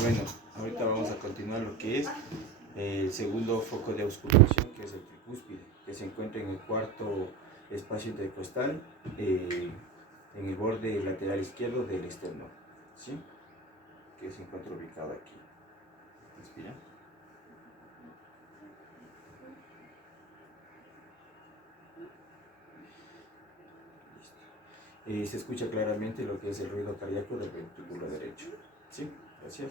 Bueno, ahorita vamos a continuar lo que es el segundo foco de auscultación, que es el tricúspide, que se encuentra en el cuarto espacio intercostal, en el borde lateral izquierdo del esternón, ¿sí? Que se encuentra ubicado aquí. Respira. Listo. Se escucha claramente lo que es el ruido cardíaco del ventrículo derecho. ¿Sí? Gracias.